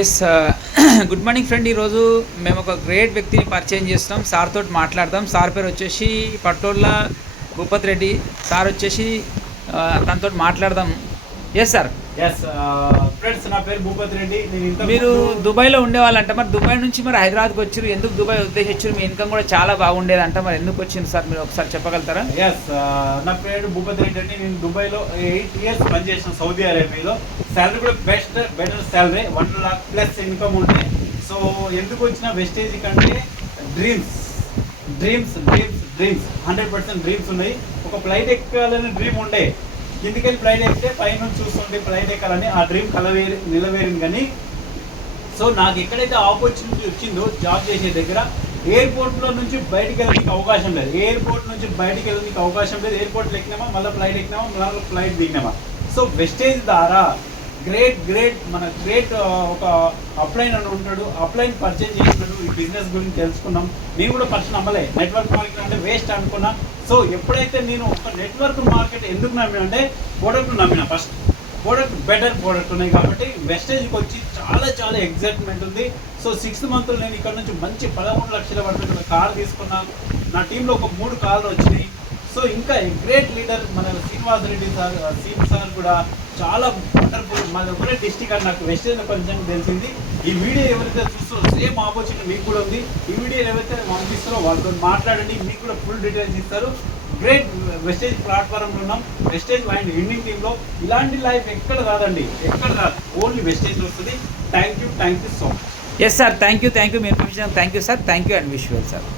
Yes good morning friend. ఈరోజు మేము ఒక గ్రేట్ వ్యక్తిని పరిచయం చేస్తున్నాం. సార్ తోటి మాట్లాడదాం. సార్ పేరు వచ్చేసి పట్టోళ్ళ భూపత్ రెడ్డి. సార్ వచ్చేసి తనతో మాట్లాడదాం. Yes sir. ఎస్ ఫ్రెండ్స్, నా పేరు భూపత్ రెడ్డి. మీరు దుబాయ్లో ఉండేవాళ్ళంట, మరి దుబాయ్ నుంచి మరి హైదరాబాద్కి వచ్చారు. ఎందుకు దుబాయ్ ఉద్దేశించారు? మీ ఇన్కమ్ కూడా చాలా బాగుండేదంట, మరి ఎందుకు వచ్చింది సార్? మీరు ఒకసారి చెప్పగలుగుతారా? ఎస్, నా పేరు భూపత్ రెడ్డి అండి. నేను దుబాయ్లో 8 years పనిచేసిన సౌదీ అరేబియాలో. శాలరీ కూడా better salary, 1 lakh plus income ఉంటే. సో ఎందుకు వచ్చిన వెస్టేజ్ కంటే డ్రీమ్స్ 100% డ్రీమ్స్ ఉన్నాయి. ఒక ఫ్లైట్ ఎక్కాలని డ్రీమ్ ఉండే, కిందికెళ్ళి ఫ్లైట్ ఎక్కితే పైనుంచి చూస్తుంటే ఫ్లైట్ ఎక్కాలని ఆ డ్రీమ్ నిలవేరింది. కానీ సో నాకు ఎక్కడైతే ఆపర్చునిటీ వచ్చిందో జాబ్ చేసే దగ్గర, ఎయిర్పోర్ట్లో నుంచి బయటికి వెళ్ళడానికి అవకాశం లేదు. ఎయిర్పోర్ట్లో ఎక్కినామా, మళ్ళీ ఫ్లైట్ ఎక్కినామా, మళ్ళీ ఫ్లైట్ దిగినామా. సో వెస్టేజ్ ద్వారా గ్రేట్ ఒక అప్లైన్ అని ఉంటాడు. అప్లైన్ పర్చేజ్ చేస్తున్నాడు. ఈ బిజినెస్ గురించి తెలుసుకున్నాం. నేను కూడా ఫస్ట్ నమ్మలే, నెట్వర్క్ మార్కెట్ అంటే వేస్ట్ అనుకున్నా. సో ఎప్పుడైతే నేను ఒక నెట్వర్క్ మార్కెట్ ఎందుకు నమ్మినంటే, ప్రోడక్ట్ నమ్మిన. ఫస్ట్ బెటర్ ప్రోడక్ట్ ఉన్నాయి కాబట్టి వెస్టేజ్కి వచ్చి చాలా ఎగ్జైట్మెంట్ ఉంది. సో 6th month నేను ఇక్కడ నుంచి మంచి 13 లక్షల పడుతున్న కార్ తీసుకున్నా. నా టీంలో ఒక 3 కార్లు వచ్చినాయి. సో ఇంకా గ్రేట్ లీడర్ మన శ్రీనివాస్ రెడ్డి సార్ కూడా చాలా వండర్ఫుల్. మాది ఒకటే డిస్టిక్ అని నాకు వెస్టేజ్ కొంచెం తెలిసింది. ఈ వీడియో ఎవరైతే చూస్తారో సేమ్ ఆపర్చునిటీ మీకు కూడా ఉంది. ఈ వీడియో ఎవరైతే పంపిస్తారో వాళ్ళతో మాట్లాడండి, మీకు కూడా ఫుల్ డీటెయిల్స్ ఇస్తారు. గ్రేట్ వెస్టేజ్ ప్లాట్ఫామ్లో ఉన్నాం. వెస్టేజ్ అండ్ విన్నింగ్ టీంలో ఇలాంటి లైఫ్ ఎక్కడ రాదండి, ఓన్లీ వెస్టేజ్ వస్తుంది. Thank you so much. Yes sir, thank you. మీరు పంపించిన thank you sir. Thank you and wish well sir.